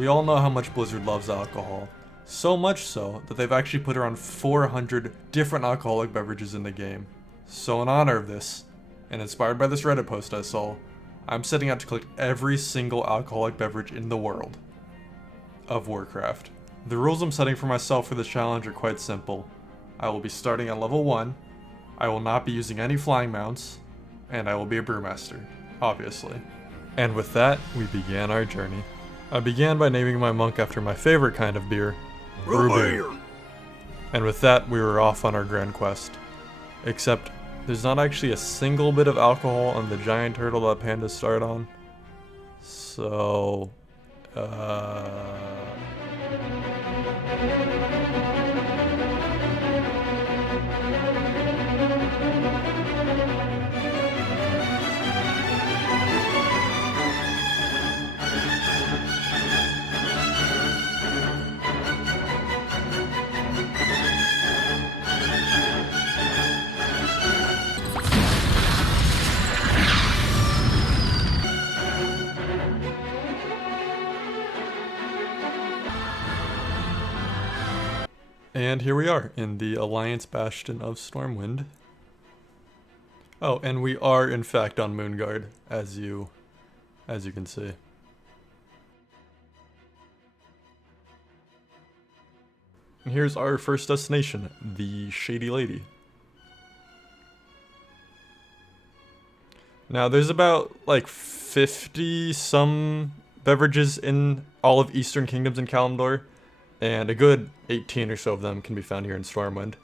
We all know how much Blizzard loves alcohol. So much so that they've actually put around 400 different alcoholic beverages in the game. So in honor of this, and inspired by this Reddit post I saw, I'm setting out to collect every single alcoholic beverage in the world of Warcraft. The rules I'm setting for myself for this challenge are quite simple. I will be starting at level 1, I will not be using any flying mounts, and I will be a Brewmaster, obviously. And with that, we began our journey. I began by naming my monk after my favorite kind of beer, brew beer. And with that, we were off on our grand quest. Except, there's not actually a single bit of alcohol on the giant turtle that pandas start on. So, and here we are in the Alliance Bastion of Stormwind. Oh, and we are in fact on Moonguard, as you can see. And here's our first destination, the Shady Lady. Now there's about like 50 some beverages in all of Eastern Kingdoms and Kalimdor, and a good 18 or so of them can be found here in Stormwind.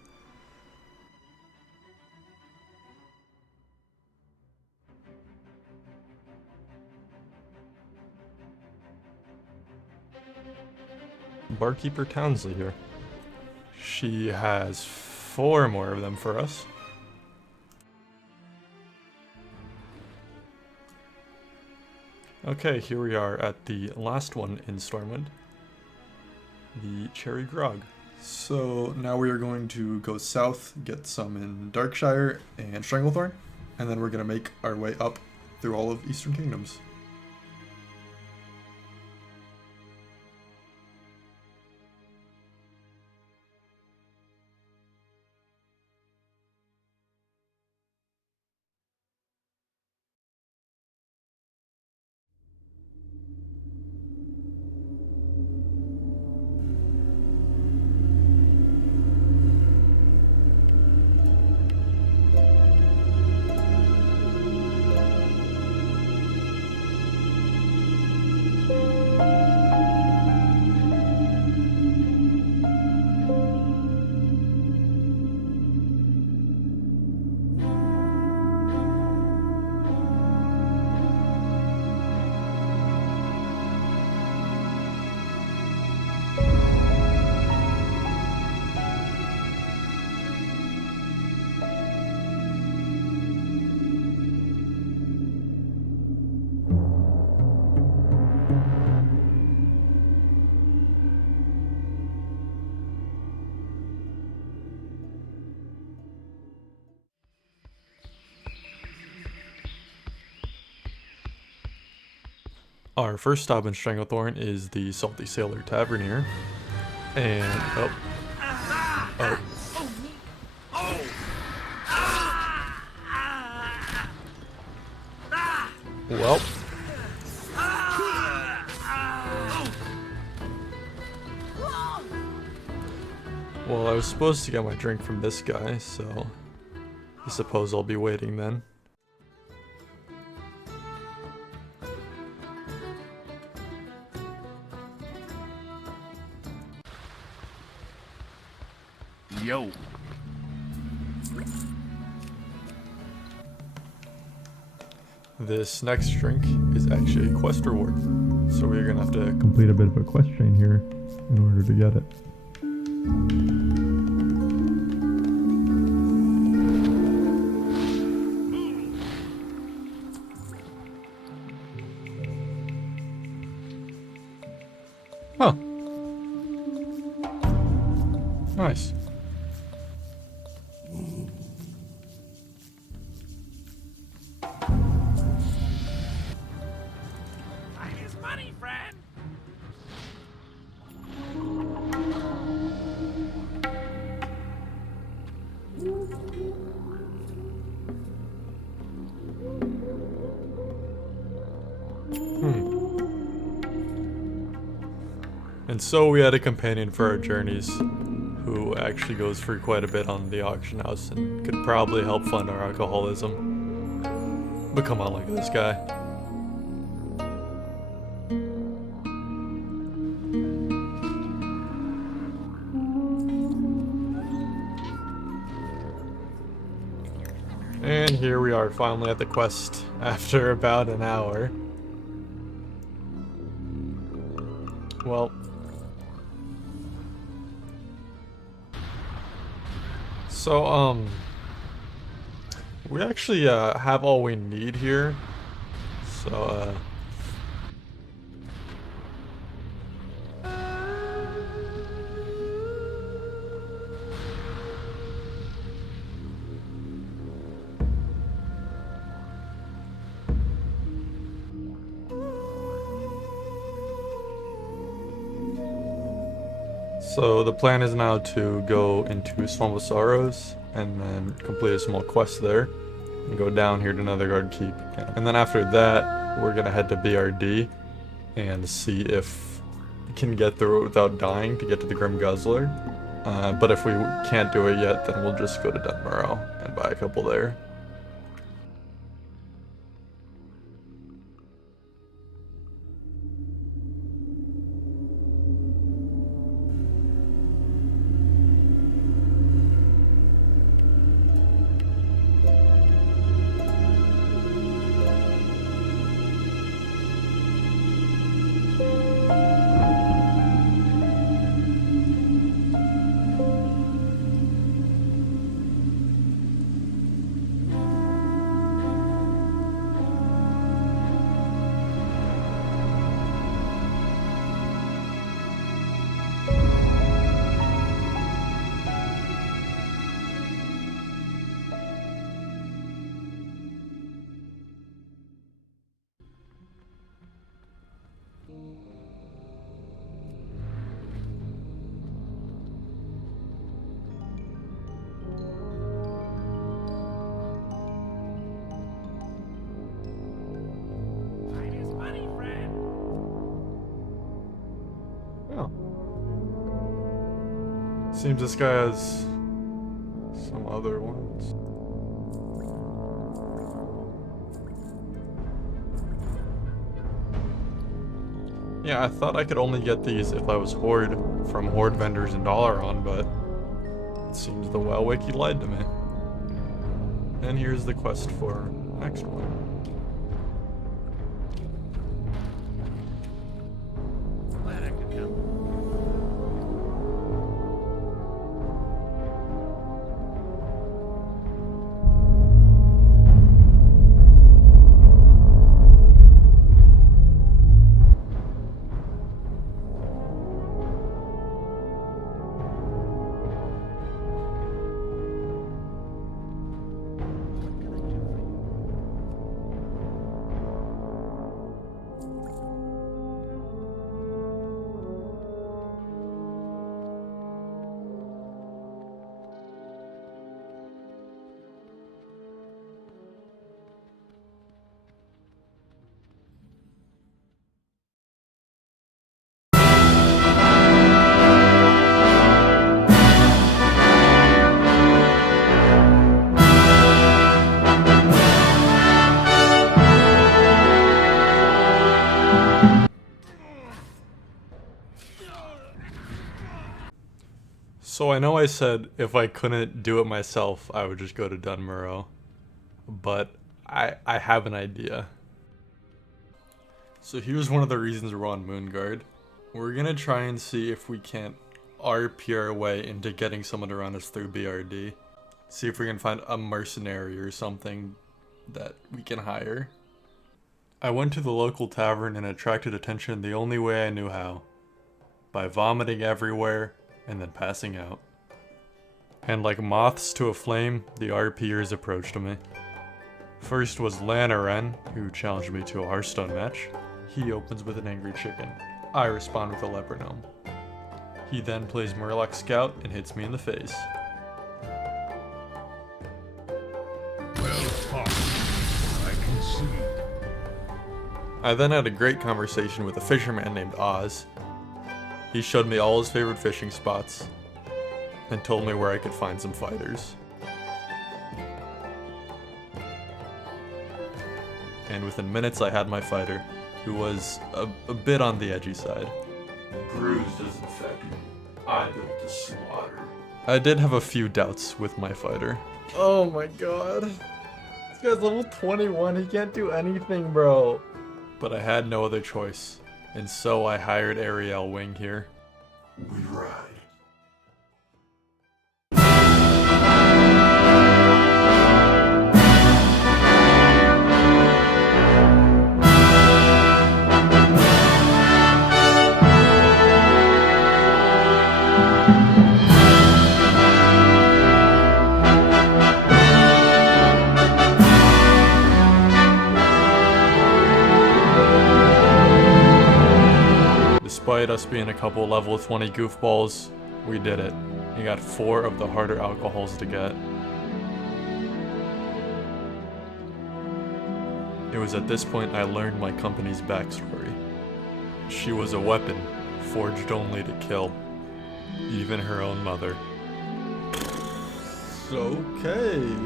Barkeeper Townsley here. She has 4 more of them for us. Okay, here we are at the last one in Stormwind. The Cherry Grog. So now we are going to go south, get some in Darkshire and Stranglethorn, and then we're going to make our way up through all of Eastern Kingdoms. Our first stop in Stranglethorn is the Salty Sailor Tavern here. And, oh. Well. Well, I was supposed to get my drink from this guy, so I suppose I'll be waiting then. Yo. This next drink is actually a quest reward, so we're gonna have to complete a bit of a quest chain here in order to get it. Huh. Nice. Time is money, friend. And so we had a companion for our journeys, who actually goes for quite a bit on the auction house and could probably help fund our alcoholism. But come on, look at this guy. And here we are, finally at the quest after about an hour. Well, so, we actually, have all we need here. So, So the plan is now to go into Swamp of Sorrows and then complete a small quest there and go down here to Netherguard Keep. And then after that, we're gonna head to BRD and see if we can get through it without dying to get to the Grim Guzzler. But if we can't do it yet, then we'll just go to Dunmurrow and buy a couple there. Seems this guy has some other ones. Yeah, I thought I could only get these if I was Horde from Horde vendors in Dalaran, but it seems the WoW Wiki lied to me. And here's the quest for next one. So I know I said if I couldn't do it myself, I would just go to Dunmurrow, but I have an idea. So here's one of the reasons we're on Moonguard. We're gonna try and see if we can't RP our way into getting someone to run us through BRD. See if we can find a mercenary or something that we can hire. I went to the local tavern and attracted attention the only way I knew how. By vomiting everywhere and then passing out. And like moths to a flame, the RPers approached me. First was Lanaren, who challenged me to a Hearthstone match. He opens with an angry chicken. I respond with a leper gnome. He then plays Murloc Scout and hits me in the face. Well fought. I concede. I then had a great conversation with a fisherman named Oz. He showed me all his favorite fishing spots and told me where I could find some fighters. And within minutes I had my fighter, who was a bit on the edgy side. Bruised as infected. I built to slaughter. I did have a few doubts with my fighter. Oh my god. This guy's level 21, he can't do anything, bro. But I had no other choice, and so I hired Ariel Wing here. We ride. Despite us being a couple level 20 goofballs, we did it. We got 4 of the harder alcohols to get. It was at this point I learned my company's backstory. She was a weapon, forged only to kill, even her own mother. Okay.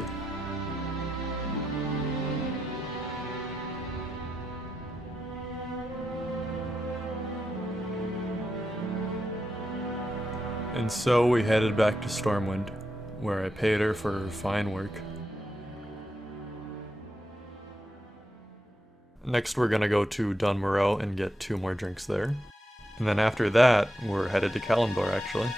And so we headed back to Stormwind, where I paid her for her fine work. Next we're gonna go to Dunmoreau and get 2 more drinks there. And then after that, we're headed to Kalimdor actually.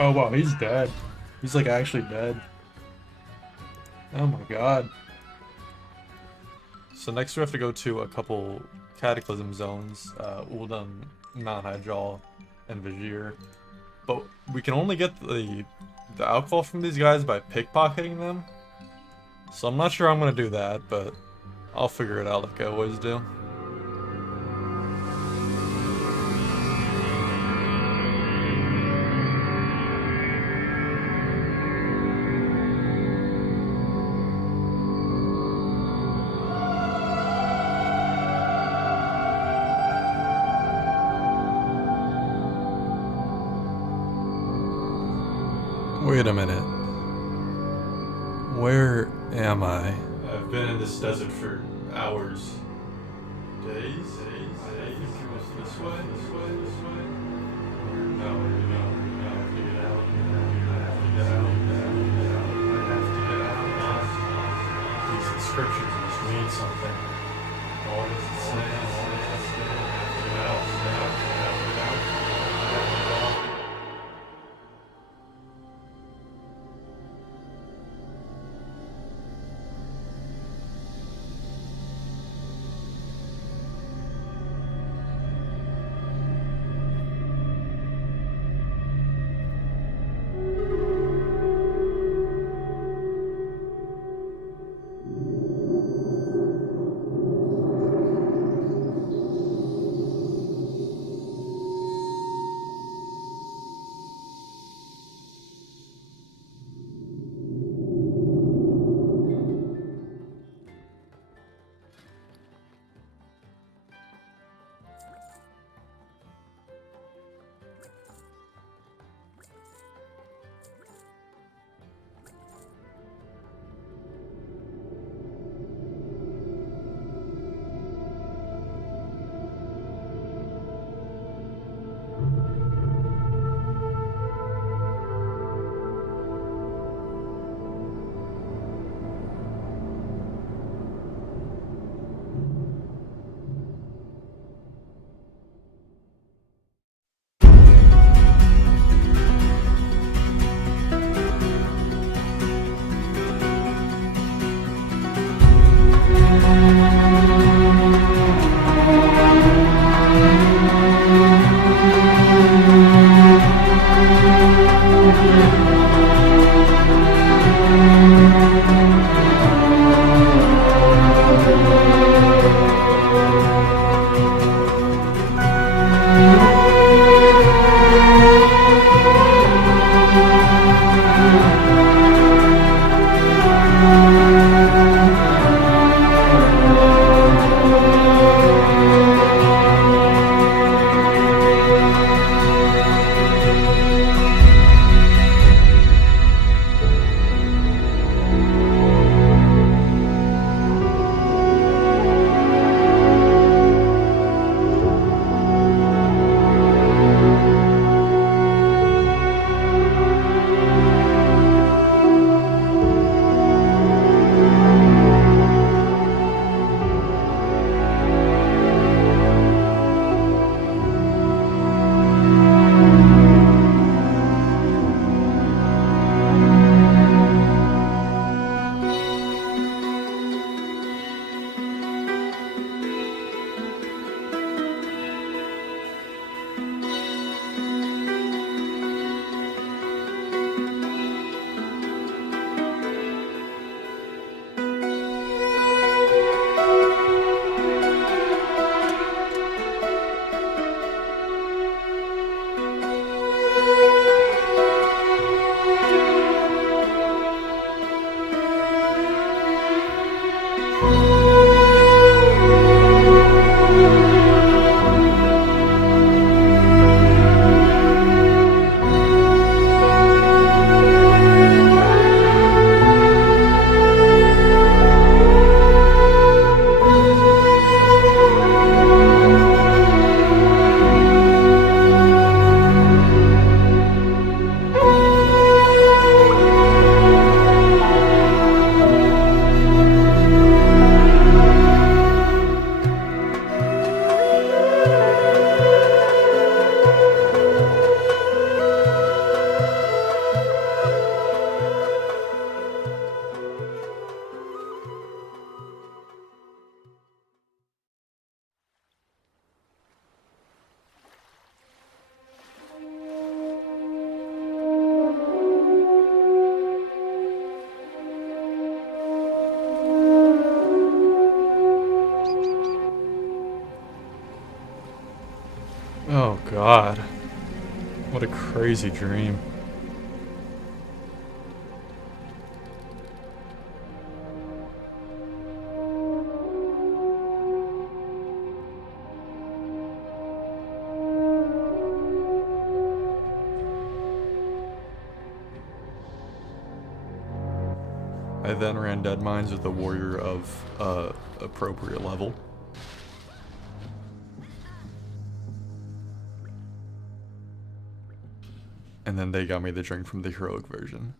Oh wow, he's dead. He's like actually dead. Oh my god. So next we have to go to a couple Cataclysm zones, Uldum, Mount Hyjal, and Vizir. But we can only get the alcohol from these guys by pickpocketing them. So I'm not sure I'm gonna do that, but I'll figure it out like I always do. Wait a minute. Where am I? I've been in this desert for hours. Days? I think it was this way? No, I have to get out. I have to get out. These inscriptions must mean something. Oh god. What a crazy dream. I then ran Dead Mines with a warrior of appropriate level. And then they got me the drink from the heroic version.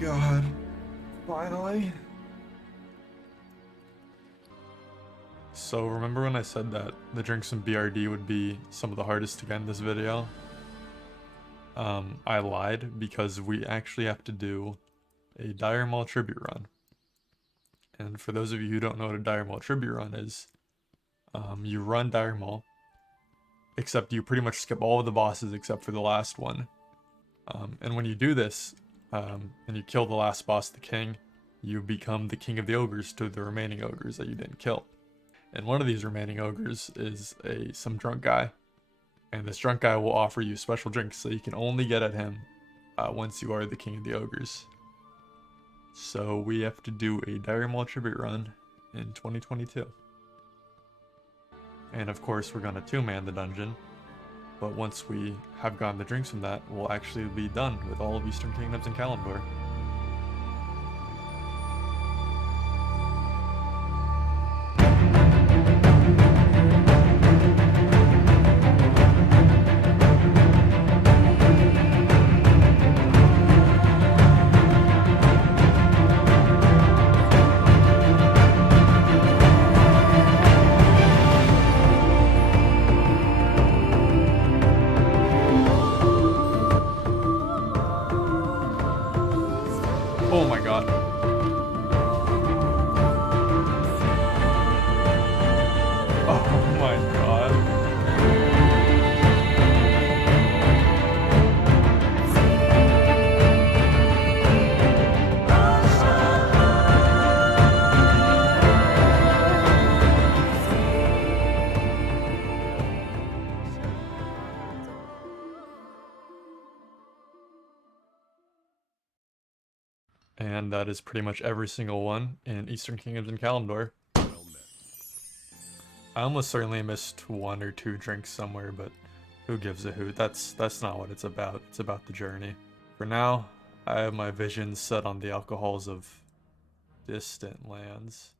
god. Finally. So remember when I said that the drinks in BRD would be some of the hardest to get in this video? I lied because we actually have to do a Dire Maul tribute run. And for those of you who don't know what a Dire Maul tribute run is, you run Dire Maul, except you pretty much skip all of the bosses except for the last one. And when you do this, and you kill the last boss, the king, you become the king of the ogres to the remaining ogres that you didn't kill. And one of these remaining ogres is some drunk guy. And this drunk guy will offer you special drinks so you can only get at him once you are the king of the ogres. So we have to do a Dire Maul tribute run in 2022. And of course we're gonna 2-man the dungeon. But once we have gotten the drinks from that, we'll actually be done with all of Eastern Kingdoms and Kalimdor. Oh my god. Oh my god. And that is pretty much every single one in Eastern Kingdoms and Kalimdor. I almost certainly missed 1 or 2 drinks somewhere, but who gives a hoot? That's not what it's about. It's about the journey. For now, I have my visions set on the alcohols of distant lands.